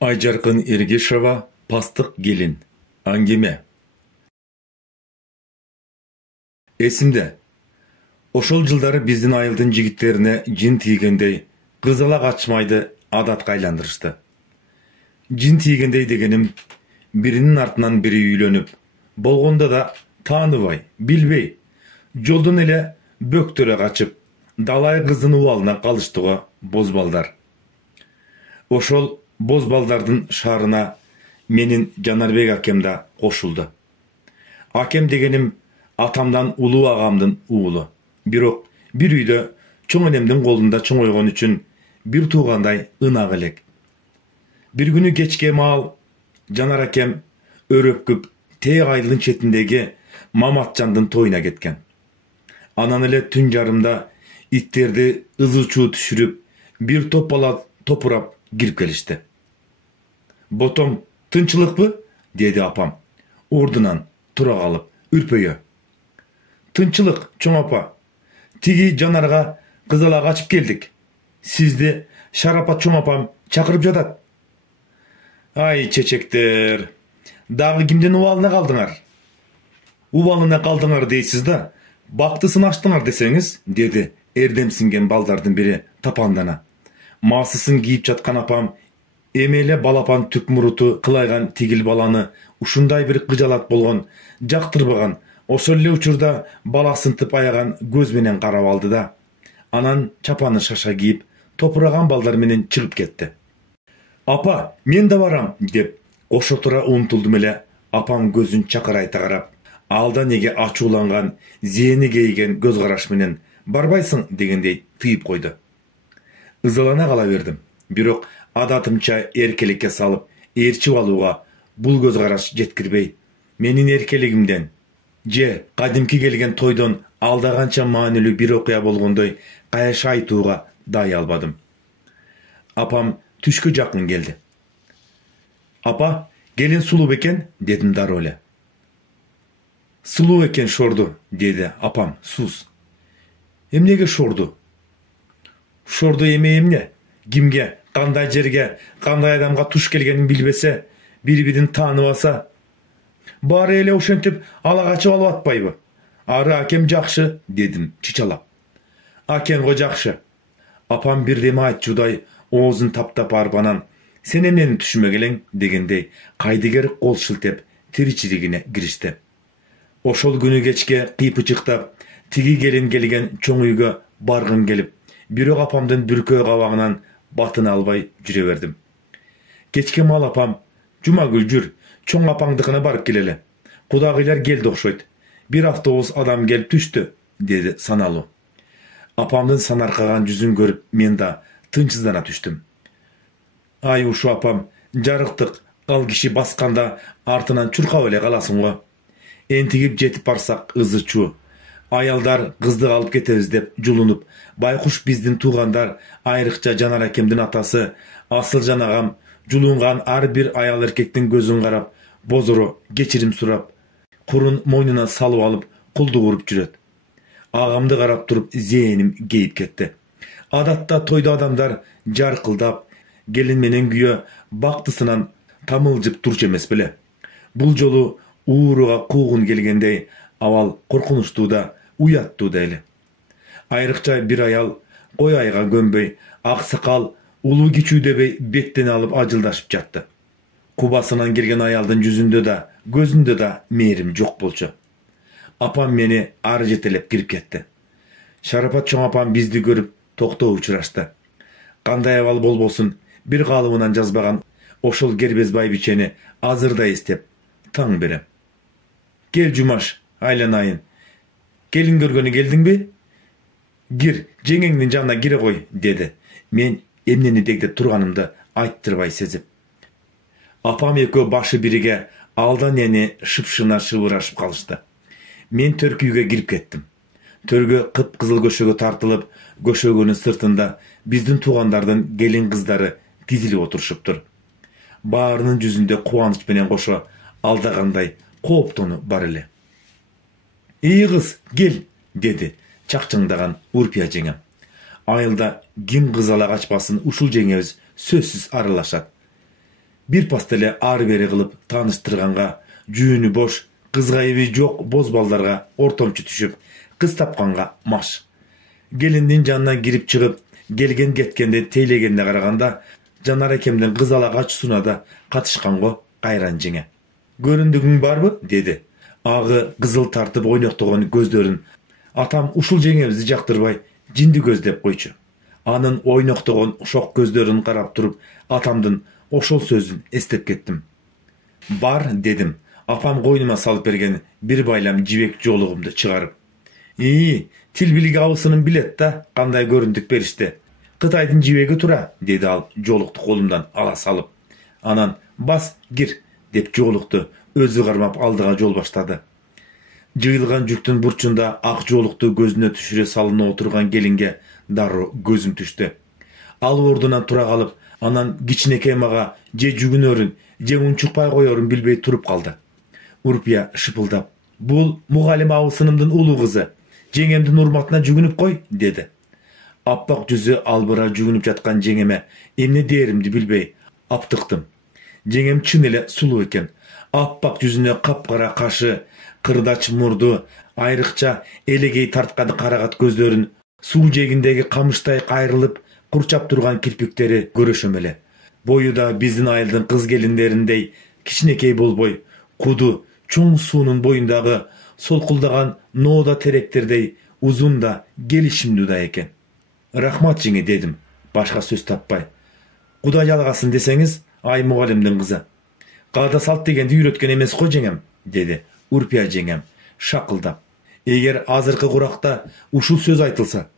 Ayjarkın Ergeshova, Pastық gelin. Angeme. Esimde. Oşol жылдары биздин айылдын жигиттерине жин тийгендей, кызала качмайды адатка айландырышты. Жин тийгендей дегеним, биринин артынан бири үйлөнүп, болгондо да тааныбай, билбей, жолдон эле бөктөрө качып, далай кыздын убалына калыштыга бозбалдар. Ошол бозбалдардын шаарына менин Жанарбек акем да кошулду. Акем дегеним атамдан улуу агамдын уулу. Бирок бир үйдө чоң энемдин колунда чоңойгон үчүн бир туугандай ынак элек. Бир күнү кечке маал Жанар акем өрөпкүп тег айылдын четиндеги Маматжандын тоюна кеткен. Анан эле түн жарымда иттерди ызы-чуу түшүрүп, бир топ бала топурап кирип келишти. Ботом, тынчылыкпы? Деди апам. Ордунан тура калып, үрпөйө. Тынчылык, чоң апа. Тиги Жанарга кызала качып келдик. Сизди Шарапат чоң апам чакырып жатат. Ай, чечектер. Дагы кимдин убалына калдыңар? Убалына калдыңар дейсиз да, бактысын аштыңар десеңиз, деди эрдемсинген балдардын бири тапандана. Масысын кийип жаткан апам эмеле балапан түк муруту кылайган тигил баланы ушундай бир кыжалат болгон, жактырбаган, ошол эле учурда бала сынтып аяган көз менен карап алды да, анан чапаны шаша кийип, топураган балдар менен чыгып кетти. Апа, мен да барам, деп кошо тура умтулдум эле, апам көзүн чакырайта карап, алда неге ачууланган, зээни кейген көз караш менен барбайсың дегендей тыйып койду. Ызалана кала бердим. Бирок адатымча эркеликке салып, ээрчип алууга бул көз караш жеткирбей, менин эркелигимден же кадимки келген тойдон алда канча маанилүү бир окуя болгондой каяша айтууга дай албадым. Апам түшкө жакын келди. Апа, келин сулуу бекен, дедим дароо эле. Сулуу экен шорду, деди апам суз. Эмнеге шорду? Шорду эме эмне? Кимге, кандай жерге, кандай адамга туш келгенин билбесе, бири-бирин тааныбаса, баары эле ошентип ала качып алып атпайбы? Ары акем жакшы, дедим чычалап. Акенго жакшы. Апам бирдеме айтчудай оозун таптап арбанан, сен эмнени түшүмөк элең, дегендей кайдыгер кол шилтеп тиричилигине киришти. Ошол күнү кечке кыйпычыктап, тиги келин келген чоң үйгө баргым келип, бирок апамдын бүркөө кабагынан батын албай жүрө бердим. Кечке маал апам, Жумагүл жүр, чоң апаңдыкына барып келеле. Кудагыйлар келди окшойт. Бир автобус адам келип түштү, деди саналуу. Апамдын санаркаган жүзүн көрүп, мен да тынчсыздана түштүм. Ай ушу апам, жарыктык, ал киши басканда артынан чуркап эле каласың го. Энтигип жетип барсак ызы-чуу. Аялдар кыздык алып кетебиз деп жулунуп, байкуш биздин туугандар, айрыкча Жанар акемдин атасы Асылжан агам жулунган ар бир аял эркектин көзүн карап, бозоро кечирим сурап, курун мойнуна салып алып, кулдук уруп жүрөт. Агамды карап туруп зээним кейип кетти. Адатта тойдо адамдар жаркылдап, келин менен күйөө бактысынан тамылжып турчу эмес беле. Бул жолу ууруга куугун келгендей, авал коркунучтуу да, уяттуу да эле. Айрыкча бир аял кой айга көнбөй, ак сакал улуу кичүү дебей беттен алып ажылдашып жатты. Кубасынан келген аялдын жүзүндө да, көзүндө да мээрим жок болчу. Апам мени ары жетелеп кирип кетти. Шарапат чоң апам бизди көрүп токтоо учурашты. Кандай абал болбосун, бир калыбынан жазбаган ошол кербез байбичени азырда эстеп таң берем. Кел Жумаш, айланайын. Келин көргөнү келдиңби? Кир, жеңеңдин жанына кире кой, деди. Мен эмнени дегдеп турганымды айттырбай сезип. Апам экөө башы бириге алдан эни шыпшына шыбырашып калышты. Мен төркү үйгө кирип кеттим. Төргө кып-кызыл көшөгө тартылып, көшөгөнүн сыртында биздин туугандардын келин кыздары тизилип отурушуптур. Баарынын жүзүндө кубаныч менен кошо алдагандай кооптону бар эле. Эй кыз, кел, деди чакчаңдаган Урпия жеңем. Айылда ким кызала качпасын ушул жеңебиз сөзсүз аралашат. Bir pastele ары beri kılıp tanıştırganга, jүүнү boş, kızga evi жоқ боз балдарга ортомчу түшүп, kız тапканга маш. Gelindin janına girip çıkıp, gelgen ketkende тейлегенде караганда, Жанар экемдин кыз ала качуусуна да катышканго кайран жеңе. Көрүндүгүң барбы? Деди. Агы кызыл тартып ойноктогон көздөрүн. Атам ушул жеңебизди жактырбай, жинди көз деп койчу. Анын ойноктогон шок көздөрүн карап туруп, атамдын ошол сөзүн эстеп кеттим. Бар, дедим. Апам койнума салып берген бир байлам жибек жоолугумду чыгарып. Тил билги абысынын билет да, кандай көрүндүк беришти. Кытайдын жибеги тура, деди ал жоолукту колумдан ала салып. Анан бас кир деп жоолукту өзү кармап алдыга жол баштады. Жыйылган жүктүн бурчунда ак жоолукту көзүнө түшүрө салына отурган келинге дароо көзүм түштү. Ал ордунан тура калып, анан кичинекей мага же жүгүнөрүн, же унчукпай коерун билбей туруп калды. Урпия шыпылдап: "Бул мугалим абысынымдын улуу кызы. Жеңемдин урматына жүгүнүп кой", деди. Аппак жүзү албыра жүгүнүп жаткан жеңеме эмне дээримди билбей аптыктым. Жеңем чын эле сулуу экен. Аппак жүзүнө капкара кашы, кырдач мурду, айрыкча элегей тарткан карагат көздөрүн, суу жээгиндеги камыштай кайрылып курчап турган кирпиктери көрөшөм эле. Бою да биздин айылдын кыз келиндериндей кичинекей болбой, куду чоң суунун боюндагы солкулдаган ноодо теректердей узун да келишимдүү да экен. Рахмат жеңе, дедим, башка сөз таппай. Кудай жалгасын десеңиз, ай мугалимдин кызы. Каада салт дегенди үйрөткөн эмес го жеңем, деди Урпия жеңем шакылдап. Эгер азыркы куракта ушул сөз айтылса,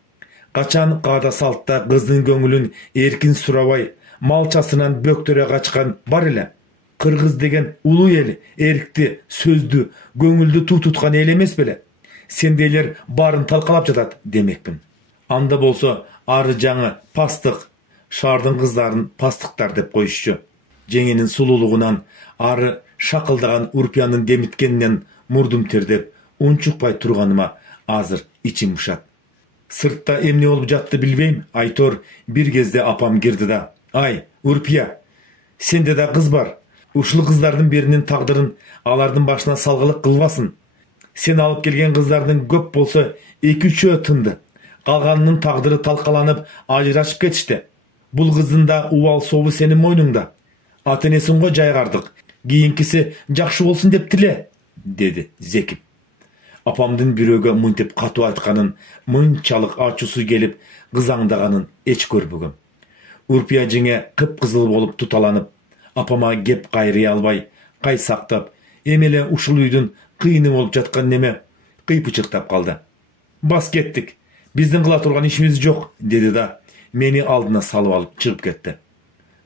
качан каада салтта кыздын көңүлүн эркин сурабай, малчасынан бөктөрө качкан бар эле. Кыргыз деген улуу эл, эркти, сөздү, көңүлдү туткан эл эмес беле? Сендейлер барын талкалап жатат демекпин. Анда болсо ары жаңы пастык, шаардын кыздарын пастыктар деп коюшчу. Жеңенин сулуулугунан ары шакылдаган Урпиянын демиткенинен мурдум тердеп, унчукпай турганыма азыр ичим ушат. Сыртта эмне болуп жатты билбейм, айтор бир кезде апам кирди да: "Ай, Урпия, сенде да кыз бар. Ушул кыздардын биринин тагдырын алардын башына салгылык кылбасын. Сен алып келген кыздардын көп болсо 2-3 тынды. Калганынын тагдыры талкаланып, ажырашып кетишти. Бул кыздын да убал собу сенин мойнуңда. Ата-энесин го жайгардык. Кийинкиси жакшы болсун деп тиле", деди зекип. Апамдын бирөөгө мынтип катуу айтканын, мынчалык ачуусу келип кызаңдаганын эч көрбөгөм. Урпия жеңе кыпкызыл болуп туталанып, апама кеп кайрый албай, кайсактап, эмеле ушул үйдүн кыйыны болуп жаткан неме кыйпычыктап калды. "Бас кеттик. Биздин кыла турган ишибиз жок", деди да мени алдына салып алып чыгып кетти.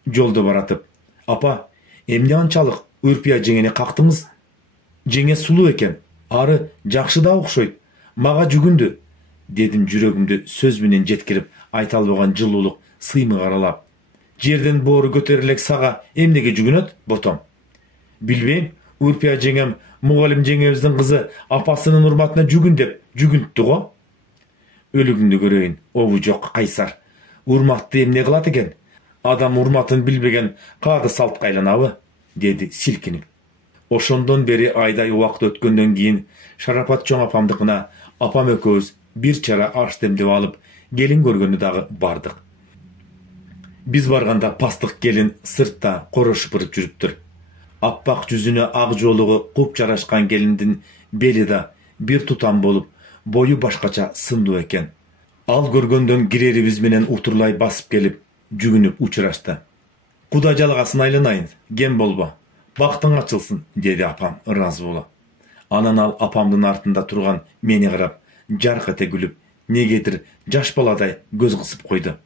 Жолдо баратып: "Апа, эмне анчалык Урпия жеңени кактыңыз? Жеңе сулуу экен. Ары жакшы да окшойт. Мага жүгүндү", дедим жүрөгүмдү сөз менен жеткирип айта албаган жылуулук сыймы каралап. "Жерден боору көтөрүлек сага эмнеге жүгүнөт, ботом?" "Билбейм, Урпия жеңем мугалим жеңебиздин кызы апасынын урматына жүгүн деп жүгүнттү го." "Өлүгүңдү көрөйүн, обу жок кайсар. Урматты эмне кылат экен? Адам урматын билбеген каада салтка айланабы?" деди силкинип. Ошондон бери айдай убакыт өткөндөн кийин Шарапат чоң апамдыкына апам экөөбүз бир чара аш демдеп алып, келин көргөнү дагы бардык. Биз барганда пастык келин сыртта коро шыпырып жүрүптүр. Аппак жүзүнө ак жоолугу куп жарашкан келиндин бели да бир тутам болуп, бою башкача сындуу экен. Ал көргөндөн кирерибиз менен утурлай басып келип, жүгүнүп учурашты. "Кудай жалгасын айланайын, кем болбо. Бактың ачылсын", деди апам ыраазы боло. Анан ал апамдын артында турган мени карап, жарк эте күлүп, негедир жаш баладай көз кысып койду.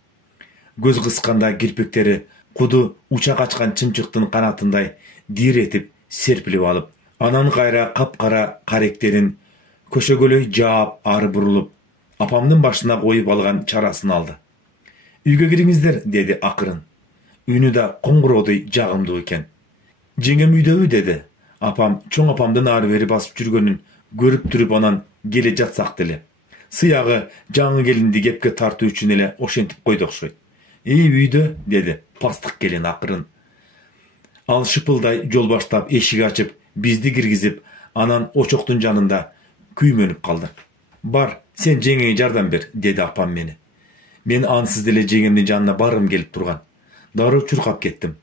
Көз кысканда кирпиктери куду уча качкан чымчыктын канатындай диретип серпилип алып, анан кайра капкара каректерин көшөгөлөй жаап ары бурулуп, апамдын башына коюп алган чарасын алды. "Үйгө кириңиздер", деди акырын. Үнү да коңгуроодой жагымдуу экен. "Жеңем үйдөбү?" деди. Апам чоң апамдын ары бери басып жүргөнүн көрүп туруп анан келе жатсак деле. Сыягы жаңы келинди кепке тартуу үчүн эле ошентип койду окшойт. "Үйдө", деди пастык келин акырын. Al şıpılday yol başlap eşik açıp bizdi kirgizip anan oçoktun janında küymönüp kaldı. Bar sen jengeye jardam ber dedi apam meni. Men ansız dele jengемдин janına barım gelip turgan. Daroo çurkap kettim.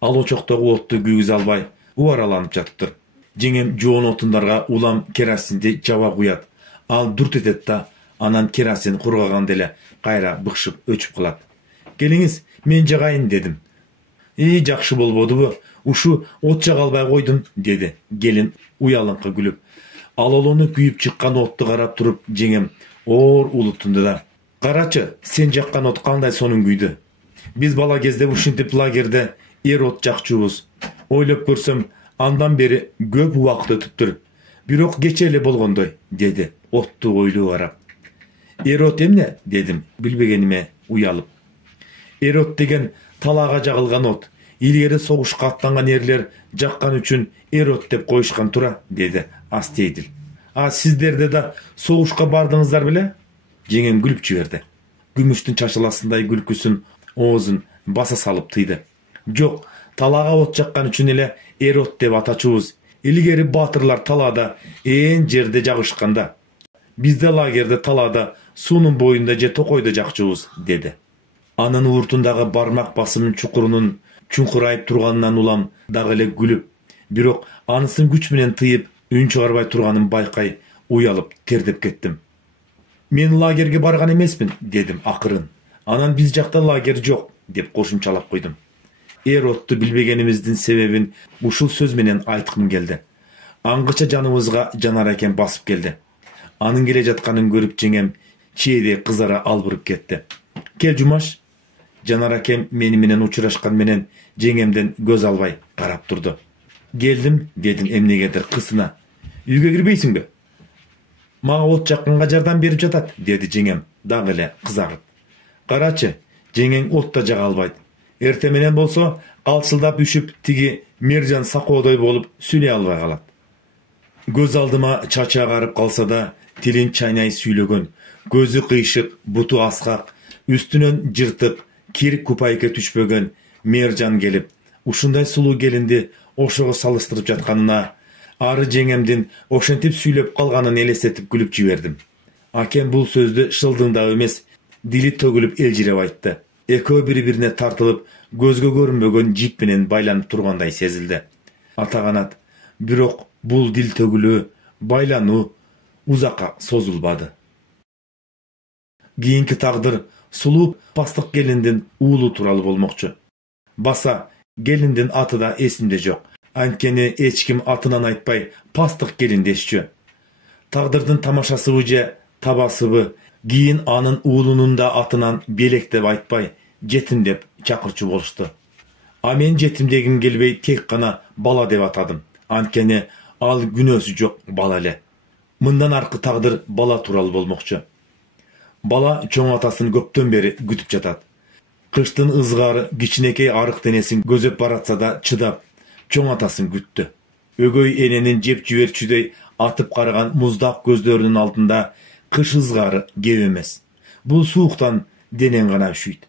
Al oçoktogу ottu kүйгүзө албай убараланып жатыптыр. Жеңем жоон отундарга улам керосинди жаба куят. Ал дурт этет да анан керосин кургаган деле кайра быкшып өчүп калат. Келиңиз, мен жагайын дедим. Жакшы болбодубу? Ушу от жага албай койдум деди келин уялыңкы күлүп. Ал олону күйүп чыккан отту карап туруп жеңем оор улуттунду да. Карачы, сен жаккан от кандай сонун күйдү. Биз бала кезде ушинтип лагерде эр от жакчубуз. Ойлоп көрсөм, андан бери көп убакыт өтүптүр. Бирок кече эле болгондой, деди отту ойлуу карап. Эр от эмне? Дедим, билбегениме уялып. Эр от деген талаага жагылган от. Илгери согушка аттанган эрлер жаккан үчүн эр от деп коюшкан тура, деди Астейдил. А сиздерде да согушка бардыңыздар беле? Жеңем күлүп жиберди. Күмүштүн чачыласындай күлкүсүн оозун баса салып тыйды. Жок, талаага от жаккан үчүн эле эр от деп атачубуз. Илгери баатырлар талаада ээн жерде жагышканда. Бизде лагерде талаада суунун боюнда же токойдо жакчубуз, деди. Анын ууртундагы бармак басымын чукурунун чуңкурайып турганынан улам дагы эле күлүп, бирок анысын күч менен тыйып, үн чыгарбай турганын байкай уялып тердеп кеттим. Мен лагерге барган эмесмин, дедим акырын. Анан биз жакта лагер жок, деп кошумчалап койдум. Эр отту билбегенимиздин себебин ушул сөз менен айткым келди. Аңгыча жаныбызга Жанар экен басып келди. Анын келе жатканын көрүп жеңем чээде кызара албырып кетти. Кел Жумаш. Жанар акем мени менен учурашкан менен жеңемден көз албай карап турду. Келдим, дедим эмнегедир кысына. Үйгө кирбейсиңби? Мага от жакканга жардам берип жатат, деди жеңем дагы эле кызарып. Карачы, жеңең от да жага албайт. Эрте менен болсо калчылдап үшүп тиги Мержан сакоодой болуп сүйлөй албай калат. Көз алдыма чачы агарып калса да тилин чайнай сүйлөгөн, көзү кыйшык, буту аскак, үстүнөн жыртык, кир купайке түшпөгөн Мержан келип, ушундай сулуу келинди ошого салыштырып жатканына, ары жеңемдин ошентип сүйлөп калганын элестетип күлүп жибердим. Акем бул сөздү шылдыңдап эмес, дили төгүлүп элжиреп айтты. Экөө бири-бирине тартылып, көзгө көрүнбөгөн жип менен байланып тургандай сезилди. Атаганат, бирок бул дил төгүлүү, байлануу узакка созулбады. Кийинки тагдыр сулуу пастык келиндин уулу тууралуу болмокчу. Баса келиндин аты да эсимде жок. Анткени эч ким атынан айтпай пастык келин дешчү. Тагдырдын тамашасыбы же табасыбы, кийин анын уулунун да атынан белек деп айтпай, жетим деп чакырчу болушту. А мен жетим дегим келбей тек гана бала деп атадым. Анткени ал күнөөсү жок бала эле. Мындан аркы тагдыр бала тууралуу болмокчу. Бала чоң атасын көптөн бери күтүп жатат. Кыштын ызгары кичинекей арык денесин көзөп баратса да чыдап, чоң атасын күттү. Өгөй эненин жеп жиберчүдөй атып караган муздак көздөрүнүн алдында кыш ызгары кеп эмес. Бул сууктан денен гана үшүйт.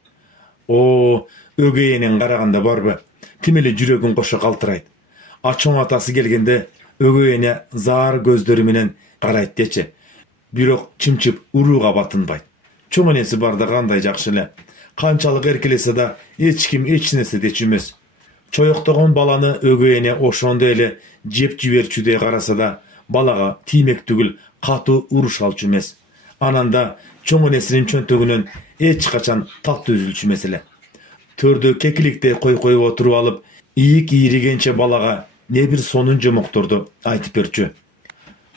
О, өгөй энен караганда барбы, тим эле жүрөгүн кошо калтырайт. А чоң атасы келгенде өгөй эне заар көздөрү менен карайт дечи. Бирок чымчып урууга батынбайт. Чоң энеси барда кандай жакшы эле. Канчалык эркелесе да эч ким эч нерсе дечү эмес. Чоёктогон баланы өгөй эне ошондой эле жеп жиберчүдөй караса да, балага тиймек түгүл катуу уруш алчу эмес. Анан да чоң энесинин чөнтөгүнөн эч качан талтуу үзүлчү эмес эле. Төрдө кекиликтей койкоюп отуруп алып, ийик ийригенче балага не бир сонун жомокторду айтып берчү.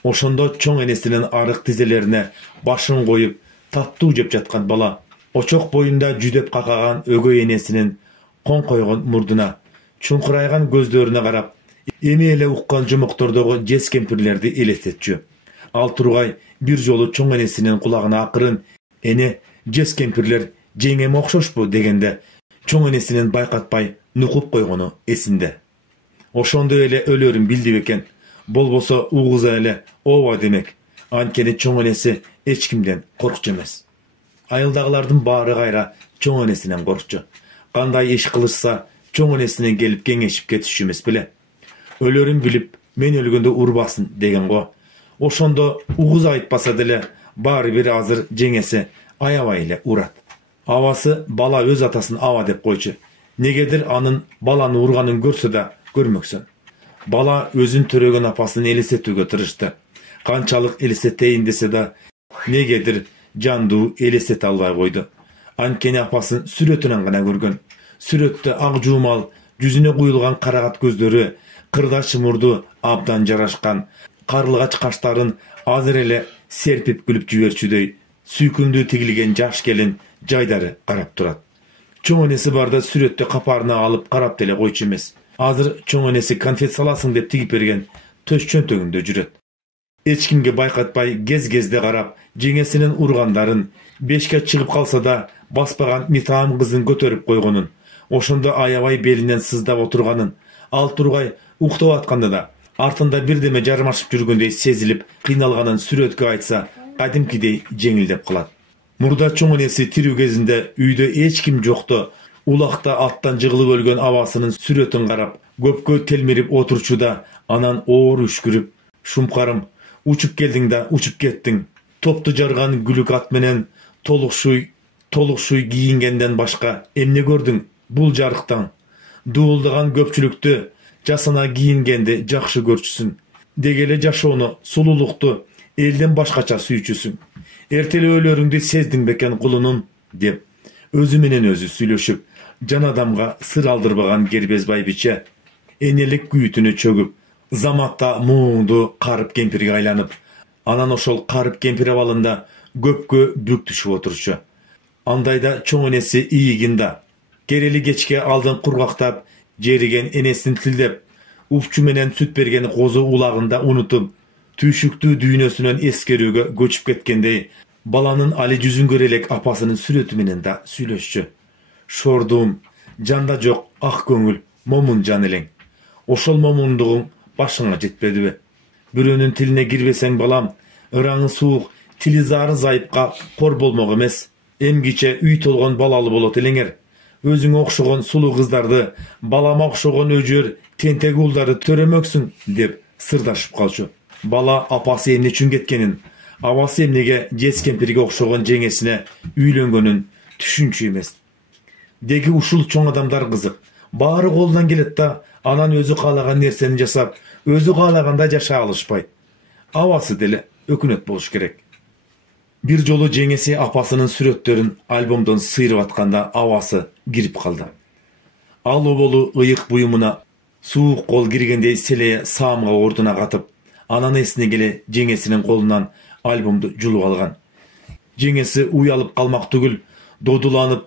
Ошондо чоң энесинин арык тизелерине башын коюп, таттуу жеп жаткан бала очок боюнда жүдөп какаган өгөй энесинин коңкойгон мурдуна, чуңкурайган көздөрүнө карап, эми эле уккан жомоктордогу жез кемпирлерди элестетчү. Ал тургай бир жолу чоң энесинин кулагына акырын, "Эне, жез кемпирлер жеңеме окшошпу?" дегенде, чоң энесинин байкатпай нукуп койгону эсинде. Ошондой эле өлөрүн билди бекен. Болбосо угуза эле ооба демек. Анткени чоң энеси эч кимден коркчу эмес. Айылдагылардын баары кайра чоң энесинен коркчу. Кандай иш кылышса, çoң enesine gelip kеңешip ketişi emes bile. Ölörün bilip men ölgöndө urbasın degen go. Oşondo uğuz aytpasa dele bari bir azır jеңesi ayabay ele urat. Avası bala öz atasın ava dep koyçu. Negedir anın balаны urganын görse da görmöksün. Bala özün törögön apasını elesetүүgө tırıştı. Kançalık eleseteyin dese da negedir jandu elesete albay koydu. Ankeni apasın sürötünen gana görgön. Süröttü ak jumal, yüzüne kuyulgan karagat gözleri, kırda şımurdu abdan jaraşkan, karlıgaç kaşların azır ele serpip gülüp jüberçüдөй, süykündü tigilgen jaş gelin jaydары karap turat. Çoң enesi barda süröttü kaparına alıp karap tele koyçu emes. Azır çoң enesi konfet salasың dep tigip bergen töş çöntөгүндө жүрөt. Eç kimge baykatpay gez-gezde karap, jеңесинин urgandарын, beşke çıkıp kalsa da baspagan Mitaam kızın götörüp koygonun, oşunda ayabay belinden sızdap oturganın, al turgay uktap atkanda da артында birдеме жармашып жүргөндөй сезилип кыйналганын сүрөткө айтса, кадимкидей жеңилдеп калат. Мурда çoң enesi тирүү кезинде үйдө эч ким жокто, улакта аттан жыгылып өлгөн абасынын сүрөтүн карап, көпкө телмирип отурчу да анан оор үшкүрүп, шумкарым, учуп келдиң да учуп кеттиң. Топту жарган гүлүк ат менен толукшуй кийингенден башка эмне көрдүң бул жарыктан? Дуулдаган көпчүлүктү жасына кийингенди жакшы көрчүсүң. Дегеле жашоону, сулуулукту элден башкача сүйчүсүң. Эртеле өлөрүңдү сездиң бекен кулунум деп өзү менен өзү сүйлөшүп, жан адамга сыр алдырбаган кербез байбиче энелик күйүтүнө чөгүп, заматта муңду карып кемпирге айланып, анан ошол карып кемпир абалында көпкө бүк түшүп отурчу. Андайда çoң enesi ийигин да, керели кечке алдын кургактап, жериген энесин тилдеп, упчу менен сүт берген козу улагында унутуп, түйшүктүү дүйнөсүнөн эскерүүгө көчүп кеткендей, баланын али жүзүн көрелек апасынын сүрөтү менен да сүйлөшчү. Шордуум, жанда жок ак көңүл, момун жан элең. Ошол момундугуң башыңа жетпедиби? Бирөөнүн тилине кирбесең балам, ыраңы суук, тили зары зайыпка кор болмок эмес. Эмгиче үй толгон балалы болот элеңер. Өзүңө окшогон сулуу кыздарды, балама окшогон өжөр, тентек уулдарды төрөмөксүң деп сырдашып калчу. Бала апасы эмне үчүн кеткенин, абасы эмнеге жез кемпирге окшогон жеңесине үйлөнгөнүн түшүнчү эмес. Деги ушул чоң адамдар кызык. Баары колунан келет да, анан өзү каалаган нерсени жасап, өзү каалагандай жашай алышпайт. Абасы деле өкүнөт болуш керек. Bir жолу жеңеси апасынын сүрөттөрүн альбомдон сыйрып атканда абасы кирип калды. Ал оболу ыйык буюмуна суук кол киргендей селее саамга ордуна катып, анан эсине келе жеңесинин колунан альбомду жулуп алган. Жеңеси уялып калмак түгүл, додуланып,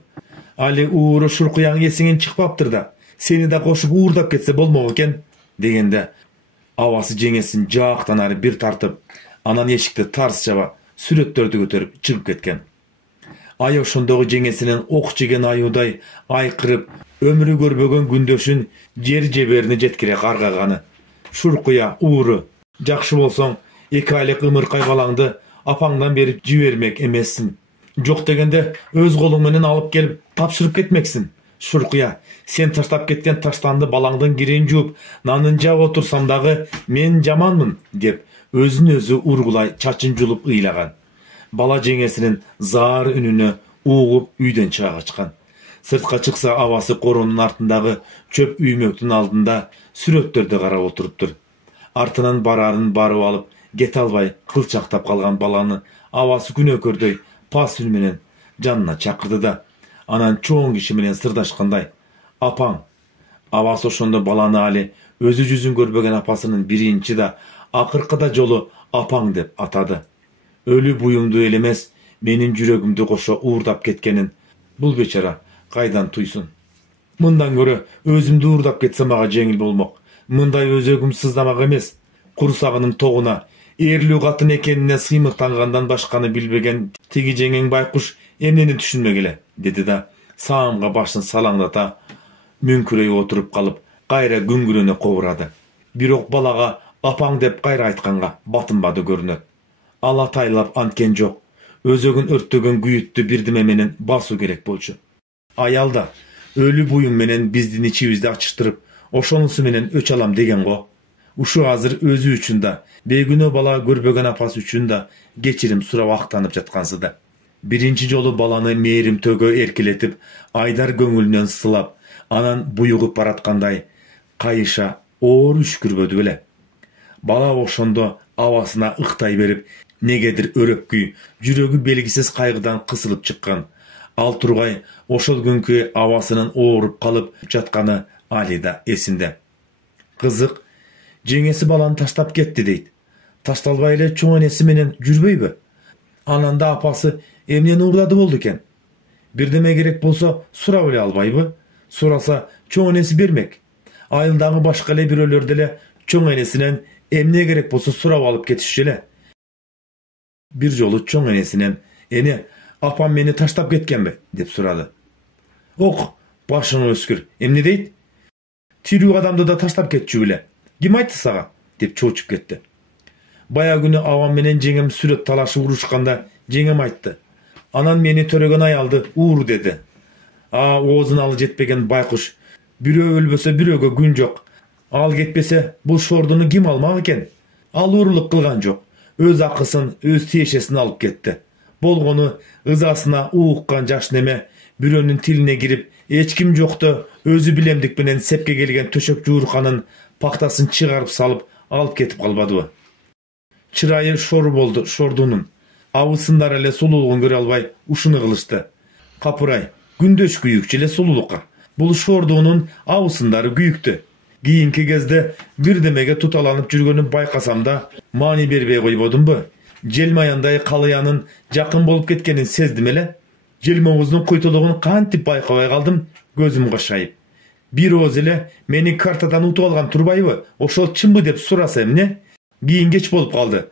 али ууру шуркуяң эсиңен чыкпаптыр да, сени да кошуп уурдап кетсе болмок экен дегенде, абасы жеңесин жаактан ары бир тартып, анан эшикти тарс жаба сүрөттөрдү көтөрүп чыгып кеткен. Ай ошондогу жеңесинин ок жеген аюудай айкырып, өмүрү көрбөгөн күндөшүн жер жеберине жеткире каргаганы. Шуркуя, ууру, жакшы болсоң, 2 айлык ымыркай балаңды апаңдан берип жибермек эмессиң. Жок дегенде өз колуң менен алып келип тапшырып кетмексиң. Шуркуя, сен таштап кеткен таштанды балаңдын кирин жууп, нанын жап отурсам дагы мен жаманмын деп өзүн өзү ургулай чачын жулуп ыйлаган. Бала жеңесинин заар үнүнө угуп үйдөн чыга качкан. Сыртка чыкса абасы коронун артындагы чөп үймөктүн алдында сүрөттөрдү карап отуруптур. Артынан барарын барып алып, кете албай кылчактап калган баланы абасы күнөөкөрдөй пас үн менен жанына чакырды да, анан чоң киши менен сырдашкандай: "Апаң." Абасы ошондо баланы али өзү жүзүн көрбөгөн апасынын биринчи да акыркы да жолу апаң деп атады. Өлү буюмду элемес, менин жүрөгүмдү кошо уурдап кеткенин бул бечара кайдан туйсун? Мындан көрө өзүмдү уурдап кетсе мага жеңил болмок. Мындай өзөгүм сыздамак эмес. Курсагынын тогуна эрлүү катын экенине сыймыктангандан башканы билбеген тиги жеңең байкуш эмнени түшүнмек эле, деди да саамга башын салаңдата мүңкүрөй отуруп калып, кайра күңгүрөнө кобурады. Бирок балага апаң деп кайра айтканга батынбады көрүнөт. Ал атайлап анткен жок. Өзөгүн өрттөгөн күйүттү бирдеме менен басуу керек болчу. Аял да Ölü buyum menen bizdin içibizde açıştırıp, oşonusу menen öç alam degen go. Uşu azır özü üçün da, beygünö bala görбөгөн apası üçün da geçirim surap aktanıp жаткансыды. Birinci jolu balаны mээrim төгө эркелетип, Айдар көңүлүнөн сылап, анан буюгуп бараткандай, кайыша оор үшкүрбөдү беле. Бала ошондо абасына ыктай берип, негедир өрөпкүй, жүрөгү белгисиз кайгыдан кысылып чыккан. Ал тургай ошол күнкү абасынын ооруп калып жатканы али да эсинде. Кызык, жеңеси баланы таштап кетти дейт. Ташталбай эле чоң энеси менен жүрбөйбү? Анан да апасы эмнени уурдады болду экен? Бирдеме керек болсо сурап эле албайбы? Сураса чоң энеси бермек. Айылдагы башка эле бирөөлөр деле чоң энесинен эмне керек болсо сурап алып кетишчү эле. Бир жолу чоң энесинен: "Эне, апам мени таштап кеткенби?" деп сурады. "Ок, башыңы өскүр. Эмне дейт? Тирүү адамды да таштап кетчү беле. Ким айтты сага?" деп чоочуп кетти. Бая күнү авам менен жеңем сүрөт талашып урушканда жеңем айтты. Анан мени төрөгөн аялды ууру деди. Оозун алы жетпеген байкуш. Бирөө өлбөсө бирөөгө күн жок. Ал кетпесе бул шордуну ким алмак экен? Ал уурулук кылган жок. Өз акысын, өз тиешесин алып кетти. Болгону ызасына ууккан жаш неме бирөөнүн тилине кирип, эч ким жокто өзү билемдик менен сепке келген төшөк жуурканын пактасын чыгарып салып алып кетип калбадыбы? Чырайы шор болду шордунун. Абысындар эле сулуулугун көрө албай ушуну кылышты. Капырай, күндөш күйүкчү эле сулуулукка. Бул шордунун абысындары күйүктү. Кийинки кезде бирдемеге туталанып жүргөнүн байкасам да, маани бербей койбодумбу? Желмаяндай калыянын жакын болуп кеткенин сездим эле. Желмоңуздун куйтулугун кантип байкабай калдым, көзүм кашайып. Бир ооз эле мени картадан утуп алган турбайбы? Ошол чынбы деп сураса эмне? Кийин кеч болуп калды.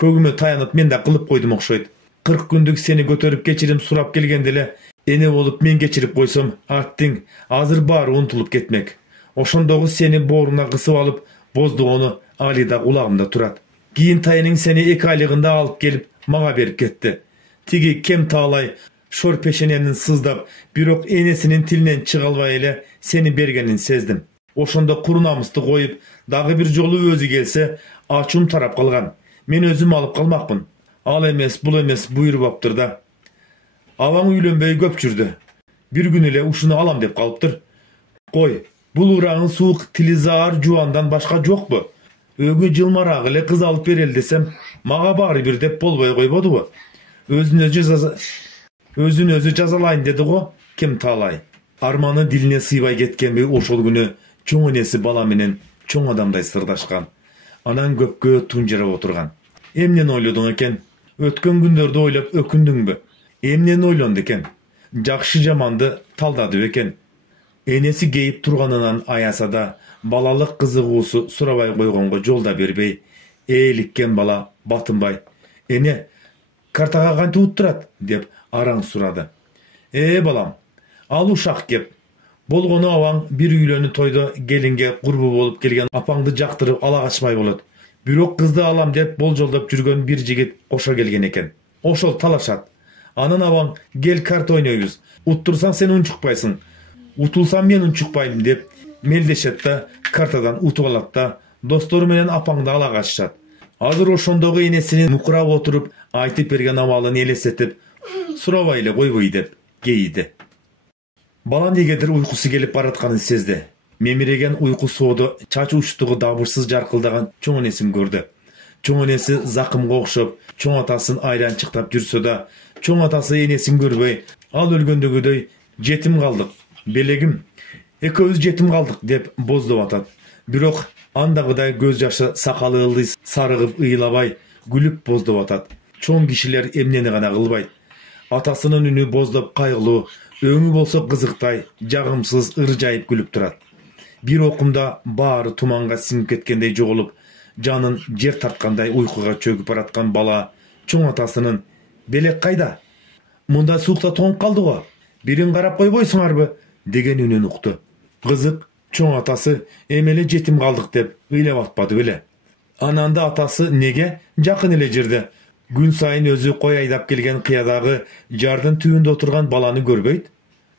Көгүмө таянып мен да кылып койдум окшойт. 40 күндүк сени көтөрүп кечирим сурап келгенде эле эне болуп мен кечирип койсом, аттиң азыр баары унутулуп кетмек. Ошондогу сени бооруна кысып алып, боздугону али да кулагымда турат. Кийин тайының сени эки айлыгында алып келип мага берип кетти. Тиги кем таалай шор пешененин сыздап, бирок энесинин тилинен чыга албай эле сени бергенин сездим. Ошондо курунамызды коюп, дагы бир жолу өзү келсе, ачуум тарап калган. Мен өзүм алып калмакмын. Ал эмес, бул эмес буйрубаптыр да. Абаң үйлөнбөй көп жүрдү. Бир күн эле ушуну алам деп калыптыр. Кой, бул урагын суук тили заар жуандан башка жокпу? Өгү жылмараак эле кыз алып берели десем, мага баары бир деп болбой койбодубу? Өзүн өзү жазалайын деди го, ким таалай. Арманы дилине сыйбай кеткенби ошол күнү чоң энеси бала менен чоң адамдай сырдашкан. Анан көпкө тунжырап отурган. Эмнени ойлодуң экен? Өткөн күндөрдү ойлоп өкүндүңбү? Эмнени ойлонду экен? Жакшы жаманды талдады экен? Энеси кейип турганынан аяса да, балалык кызыгуусу сурабай койгонго жол да бербей, ээликкен бала батынбай: "Эне, картага кантип уттурат?" деп араң сурады. Балам, ал ушак кеп. Болгону абаң бир үйлөнүү тойдо келинге курбу болуп келген апаңды жактырып ала качмай болот. Бирок кызды алам деп болжолдоп жүргөн бир жигит кошо келген экен. Ошол талашат. Анан абаң: "Кел карта ойнойбуз. Уттурсаң сен унчукпайсың. Утулсам мен унчукпайм" деп мелдешет да картадан утуп алат да достору менен апаңды ала качышат. Азыр ошондогу энесинин мукурап отуруп айтып берген абалын элестетип, сурабай эле койбой деп кейиди. Бала негедир уйкусу келип баратканын сезди. Мемиреген уйку соодо чач учтугу дабырсыз жаркылдаган чоң энесин көрдү. Чоң энеси закымга окшоп, чоң атасын айранчыктап жүрсө да, чоң атасы энесин көрбөй, ал өлгөндөгүдөй жетим калдык, белегим, экөөбүз жетим калдык деп боздоп атат. Бирок андагыдай көз жашы сакалы ылдый сарыгып ыйлабай, күлүп боздоп атат. Чоң кишилер эмнени гана кылбайт. Атасынын үнү боздоп кайгылуу, өңү болсо кызыктай, жагымсыз ыржайып күлүп турат. Бир окумда баары туманга сиңип кеткендей жоголуп, жанын жер тарткандай уйкуга чөгүп бараткан бала чоң атасынын: "Белек кайда? Мында суукта тоңуп калды го. Бирин карап койбойсуңарбы?" деген үнүн укту. Кызык, чоң атасы эмеле жетим калдык деп ыйлап атпады беле. Анан да атасы неге жакын эле жерде күн сайын өзү кой айдап келген кыядагы жардын түбүндө отурган баланы көрбөйт?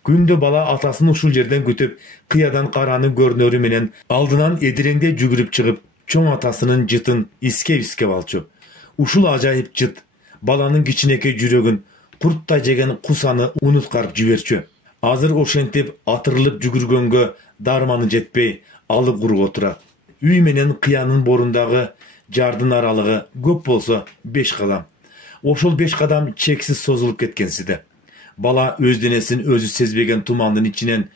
Күндө бала атасын ушул жерден күтүп, кыядан караны көрнөрү менен алдынан эдиреңде жүгүрүп чыгып, чоң атасынын жытын искеп алчу. Ушул ажайып жыт баланын кичинекей жүрөгүн курттай жеген кусаны унуткарып жиберчү. Азыр ошентип атырылып жүгүргөнгө дарманы жетпей, алып куруп отурат. Үй менен кыянын борундагы жардын аралыгы көп болсо 5 кадам. Ошол 5 кадам чексиз созулуп кеткенсиде. Бала өз денесин өзү сезбеген тумандын ичинен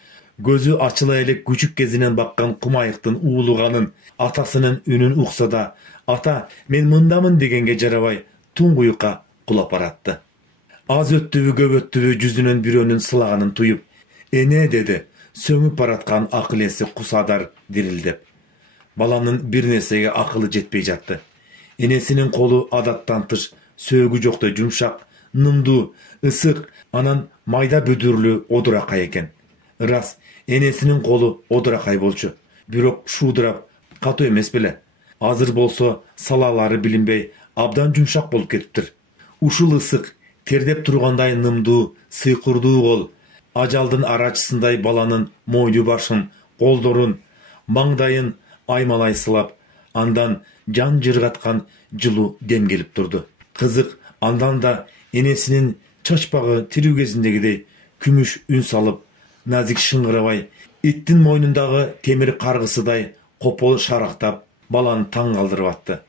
көзү ачыла элек күчүк кезинен баккан кумайыктын уулуганын, атасынын үнүн укса да, ата мен мындамын дегенге жарабай туңгуюкка кулап баратты. Аз өттүбү көп өттүбү жүзүнөн бирөөнүн сылаганын туюп, эне деди, сөңүп бараткан акыл эси кусадар дирилдеп. Баланын бир нерсеге акылы жетпей жатты. Энесинин колу адаттан тыш сөөгү жоктой жумшак, нымдуу, ысык, анан майда бүдүрлүү одуракай экен. Рас, энесинин колу одуракай болчу, бирок шуудурап, катуу эмес беле. Азыр болсо салалары билинбей, абдан жумшак болуп кетиптир. Ушул ысык, тердеп тургандай нымдуу, сыйкырдуу кол, ажалдын арачысындай баланын мойну башын, колдорун, маңдайын аймалай сылап, андан жан жыргаткан жылуу дем келип турду. Кызык, андан да энесинин чачпагы тирүү кезиндегидей күмүш үн салып, назик шыңгырабай, иттин мойнундагы темир каргысыдай копол шарактап, баланы таң калтырып атты.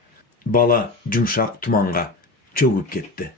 Бала жумшак туманга чөгүп кетти.